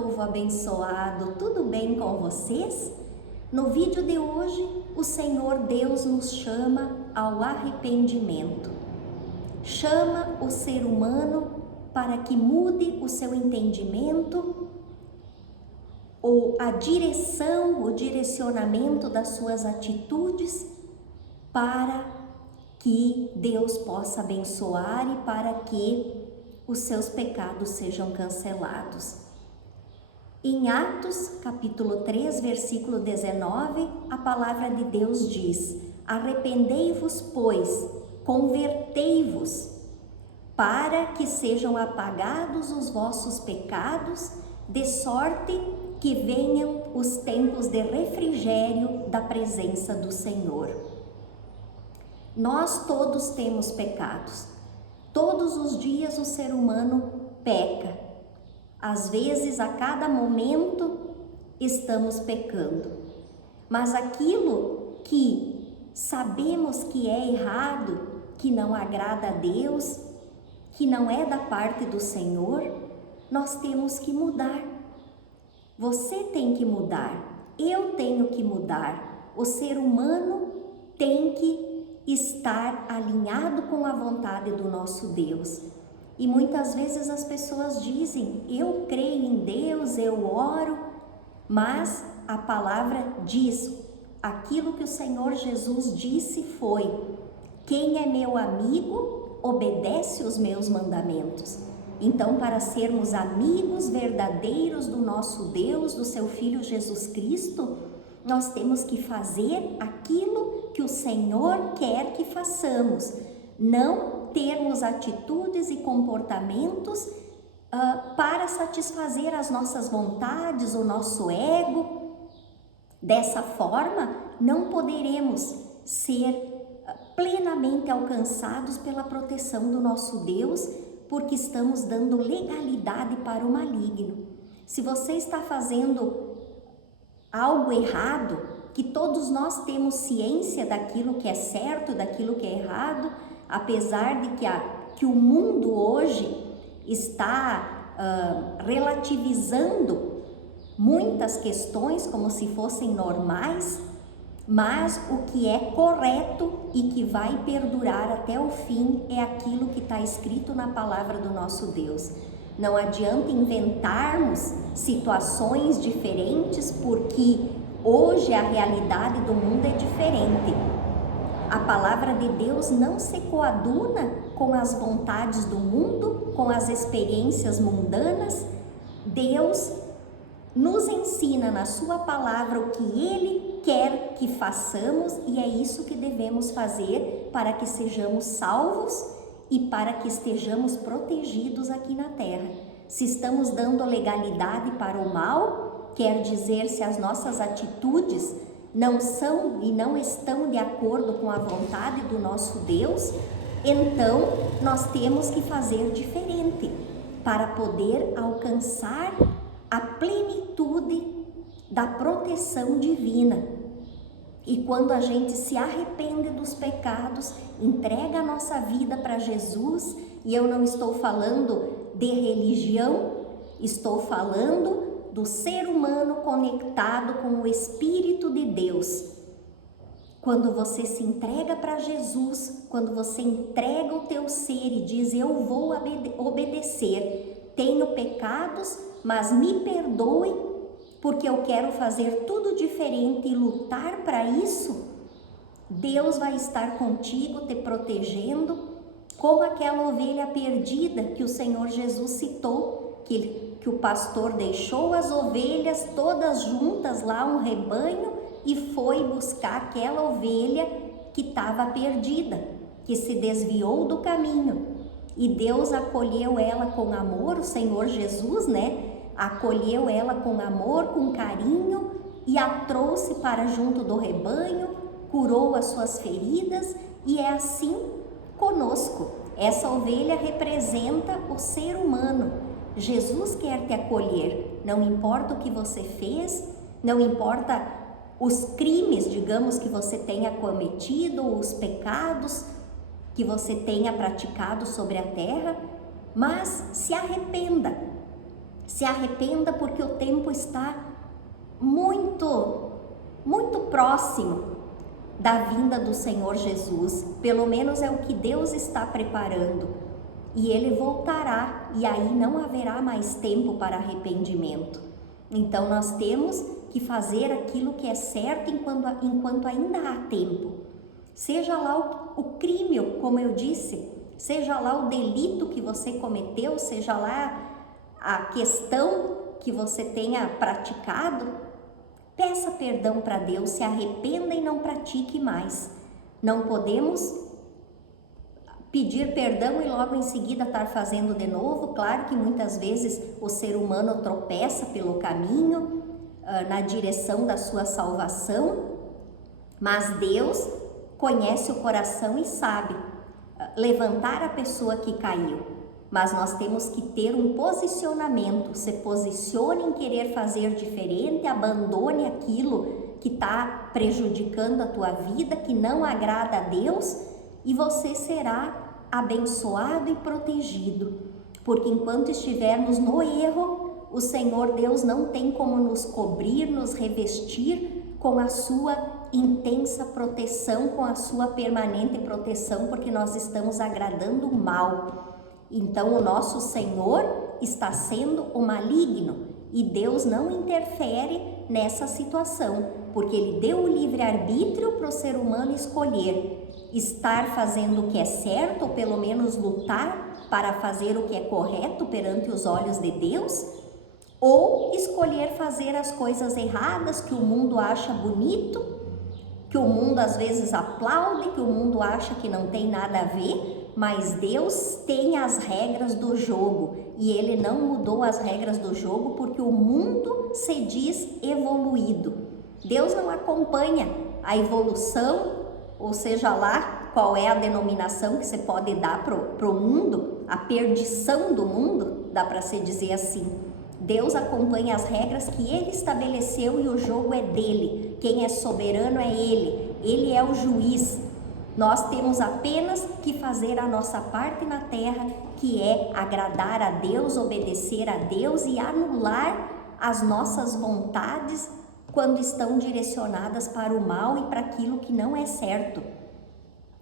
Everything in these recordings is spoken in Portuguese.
povo abençoado, tudo bem com vocês? No vídeo de hoje, o Senhor Deus nos chama ao arrependimento. Chama o ser humano para que mude o seu entendimento ou a direção, o direcionamento das suas atitudes para que Deus possa abençoar e para que os seus pecados sejam cancelados. Em Atos, capítulo 3, versículo 19, a palavra de Deus diz: arrependei-vos, pois, convertei-vos, para que sejam apagados os vossos pecados, de sorte que venham os tempos de refrigério da presença do Senhor. Nós todos temos pecados. Todos os dias o ser humano peca. Às vezes, a cada momento, estamos pecando. Mas aquilo que sabemos que é errado, que não agrada a Deus, que não é da parte do Senhor, nós temos que mudar. Você tem que mudar, eu tenho que mudar. O ser humano tem que estar alinhado com a vontade do nosso Deus. E muitas vezes as pessoas dizem: eu creio em Deus, eu oro, mas a palavra diz, aquilo que o Senhor Jesus disse foi: quem é meu amigo, obedece os meus mandamentos. Então, para sermos amigos verdadeiros do nosso Deus, do seu Filho Jesus Cristo, nós temos que fazer aquilo que o Senhor quer que façamos, não termos atitudes e comportamentos para satisfazer as nossas vontades, o nosso ego. Dessa forma, não poderemos ser plenamente alcançados pela proteção do nosso Deus, porque estamos dando legalidade para o maligno. Se você está fazendo algo errado, que todos nós temos ciência daquilo que é certo, daquilo que é errado, apesar de que o mundo hoje está relativizando muitas questões como se fossem normais, mas o que é correto e que vai perdurar até o fim é aquilo que está escrito na palavra do nosso Deus. Não adianta inventarmos situações diferentes, porque hoje a realidade do mundo é diferente. A palavra de Deus não se coaduna com as vontades do mundo, com as experiências mundanas. Deus nos ensina na sua palavra o que Ele quer que façamos, e é isso que devemos fazer para que sejamos salvos e para que estejamos protegidos aqui na terra. Se estamos dando legalidade para o mal, quer dizer, se as nossas atitudes não são e não estão de acordo com a vontade do nosso Deus, então nós temos que fazer diferente para poder alcançar a plenitude da proteção divina. E quando a gente se arrepende dos pecados, entrega a nossa vida para Jesus, e eu não estou falando de religião, estou falando do ser humano conectado com o Espírito de Deus. Quando você se entrega para Jesus, quando você entrega o teu ser e diz: eu vou obedecer, tenho pecados, mas me perdoe, porque eu quero fazer tudo diferente e lutar para isso, Deus vai estar contigo, te protegendo, como aquela ovelha perdida que o Senhor Jesus citou, que o pastor deixou as ovelhas todas juntas lá, um rebanho, e foi buscar aquela ovelha que estava perdida, que se desviou do caminho. E Deus acolheu ela com amor, o Senhor Jesus, acolheu ela com amor, com carinho, e a trouxe para junto do rebanho, curou as suas feridas, e é assim conosco. Essa ovelha representa o ser humano. Jesus quer te acolher, não importa o que você fez, não importa os crimes, digamos, que você tenha cometido, os pecados que você tenha praticado sobre a terra, mas se arrependa. Se arrependa porque o tempo está muito, muito próximo da vinda do Senhor Jesus. Pelo menos é o que Deus está preparando. E Ele voltará, e aí não haverá mais tempo para arrependimento. Então nós temos que fazer aquilo que é certo enquanto ainda há tempo. Seja lá o crime, como eu disse, seja lá o delito que você cometeu, seja lá a questão que você tenha praticado, peça perdão para Deus, se arrependa e não pratique mais. Não podemos pedir perdão e logo em seguida estar fazendo de novo. Claro que muitas vezes o ser humano tropeça pelo caminho, na direção da sua salvação, mas Deus conhece o coração e sabe levantar a pessoa que caiu. Mas nós temos que ter um posicionamento, se posicione em querer fazer diferente, abandone aquilo que está prejudicando a tua vida, que não agrada a Deus, e você será abençoado e protegido, porque enquanto estivermos no erro, o Senhor Deus não tem como nos cobrir, nos revestir com a sua intensa proteção, com a sua permanente proteção, porque nós estamos agradando o mal. Então o nosso Senhor está sendo o maligno e Deus não interfere nessa situação, porque Ele deu o livre-arbítrio para o ser humano escolher estar fazendo o que é certo, ou pelo menos lutar para fazer o que é correto perante os olhos de Deus, ou escolher fazer as coisas erradas que o mundo acha bonito, que o mundo às vezes aplaude, que o mundo acha que não tem nada a ver, mas Deus tem as regras do jogo e Ele não mudou as regras do jogo porque o mundo se diz evoluído. Deus não acompanha a evolução, ou seja lá qual é a denominação que você pode dar para o mundo, a perdição do mundo, dá para se dizer assim. Deus acompanha as regras que Ele estabeleceu e o jogo é dele. Quem é soberano é Ele. Ele é o juiz. Nós temos apenas que fazer a nossa parte na terra, que é agradar a Deus, obedecer a Deus e anular as nossas vontades quando estão direcionadas para o mal e para aquilo que não é certo.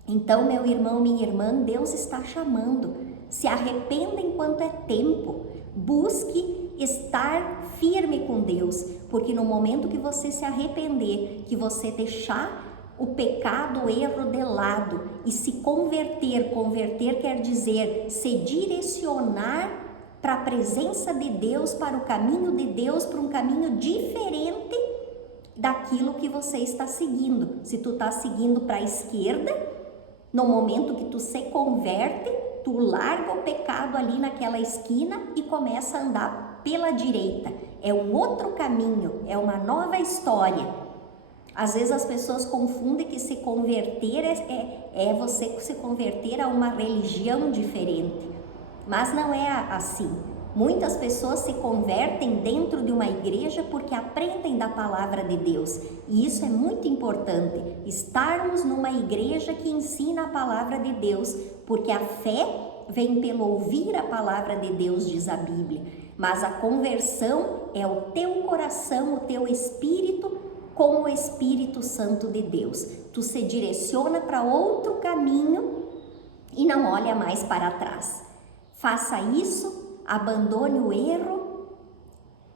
Então, meu irmão, minha irmã, Deus está chamando. Se arrependa enquanto é tempo. Busque estar firme com Deus, porque no momento que você se arrepender, que você deixar o pecado, o erro de lado e se converter quer dizer se direcionar para a presença de Deus, para o caminho de Deus, para um caminho diferente daquilo que você está seguindo. Se tu está seguindo para a esquerda, no momento que tu se converte, tu larga o pecado ali naquela esquina e começa a andar pela direita. É um outro caminho, é uma nova história. Às vezes as pessoas confundem que se converter é você se converter a uma religião diferente. Mas não é assim. Muitas pessoas se convertem dentro de uma igreja porque aprendem da palavra de Deus. E isso é muito importante, estarmos numa igreja que ensina a palavra de Deus, porque a fé vem pelo ouvir a palavra de Deus, diz a Bíblia. Mas a conversão é o teu coração, o teu espírito com o Espírito Santo de Deus. Tu se direciona para outro caminho e não olha mais para trás. Faça isso. Abandone o erro,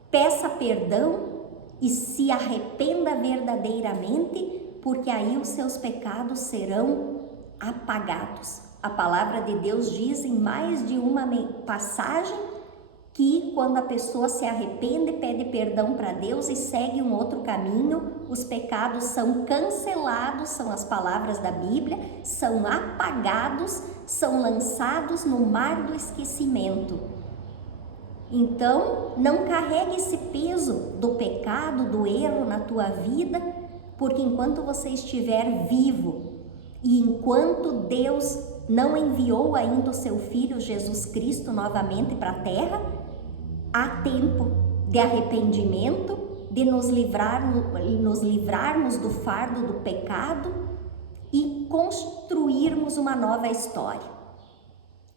peça perdão e se arrependa verdadeiramente, porque aí os seus pecados serão apagados. A palavra de Deus diz em mais de uma passagem que quando a pessoa se arrepende, pede perdão para Deus e segue um outro caminho, os pecados são cancelados, são as palavras da Bíblia, são apagados, são lançados no mar do esquecimento. Então, não carregue esse peso do pecado, do erro na tua vida, porque enquanto você estiver vivo e enquanto Deus não enviou ainda o seu Filho Jesus Cristo novamente para a terra, há tempo de arrependimento, de nos livrarmos do fardo do pecado e construirmos uma nova história.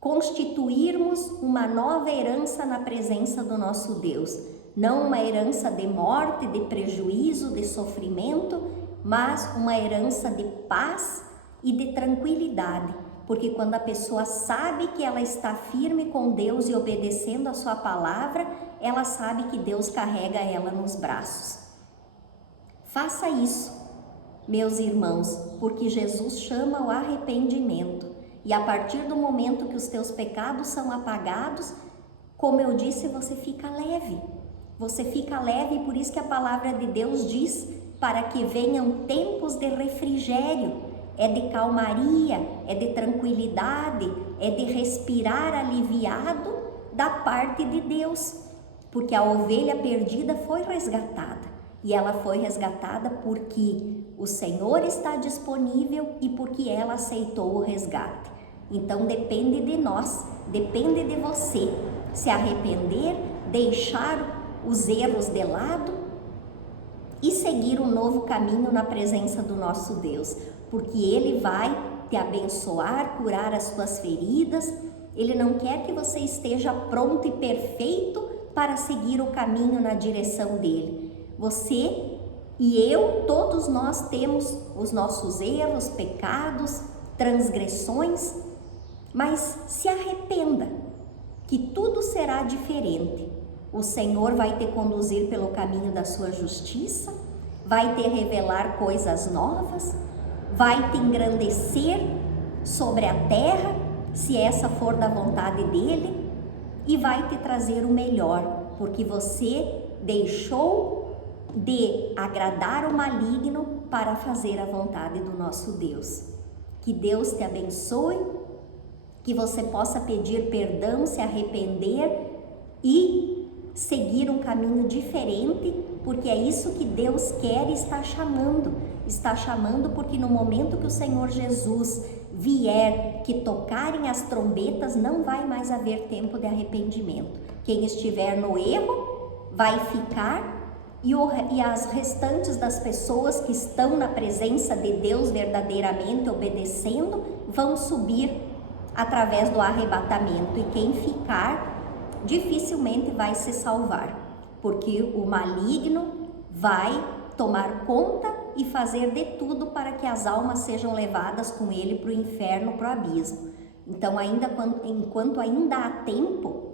constituirmos uma nova herança na presença do nosso Deus. Não uma herança de morte, de prejuízo, de sofrimento, mas uma herança de paz e de tranquilidade. Porque quando a pessoa sabe que ela está firme com Deus e obedecendo a sua palavra, ela sabe que Deus carrega ela nos braços. Faça isso, meus irmãos, porque Jesus chama o arrependimento. E a partir do momento que os teus pecados são apagados, como eu disse, você fica leve. Você fica leve, por isso que a palavra de Deus diz, para que venham tempos de refrigério, é de calmaria, é de tranquilidade, é de respirar aliviado da parte de Deus. Porque a ovelha perdida foi resgatada. E ela foi resgatada porque o Senhor está disponível e porque ela aceitou o resgate. Então depende de nós, depende de você se arrepender, deixar os erros de lado e seguir um novo caminho na presença do nosso Deus, porque Ele vai te abençoar, curar as tuas feridas. Ele não quer que você esteja pronto e perfeito para seguir o caminho na direção dele. Você e eu, todos nós temos os nossos erros, pecados, transgressões, mas se arrependa, que tudo será diferente. O Senhor vai te conduzir pelo caminho da sua justiça, vai te revelar coisas novas, vai te engrandecer sobre a terra, se essa for da vontade dele, e vai te trazer o melhor, porque você deixou de agradar o maligno para fazer a vontade do nosso Deus. Que Deus te abençoe, que você possa pedir perdão, se arrepender e seguir um caminho diferente, porque é isso que Deus quer e está chamando porque no momento que o Senhor Jesus vier, que tocarem as trombetas, não vai mais haver tempo de arrependimento. Quem estiver no erro vai ficar, e as restantes das pessoas que estão na presença de Deus verdadeiramente obedecendo, vão subir através do arrebatamento, e quem ficar dificilmente vai se salvar, porque o maligno vai tomar conta e fazer de tudo para que as almas sejam levadas com ele para o inferno, para o abismo. Então, enquanto ainda há tempo,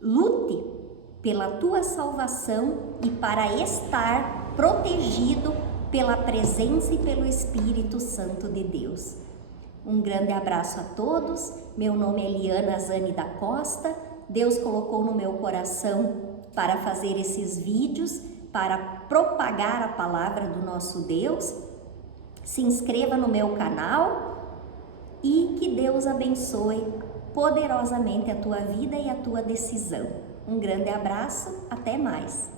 lute pela tua salvação e para estar protegido pela presença e pelo Espírito Santo de Deus. Um grande abraço a todos. Meu nome é Eliana Zani da Costa. Deus colocou no meu coração para fazer esses vídeos, para propagar a palavra do nosso Deus. Se inscreva no meu canal e que Deus abençoe poderosamente a tua vida e a tua decisão. Um grande abraço, até mais!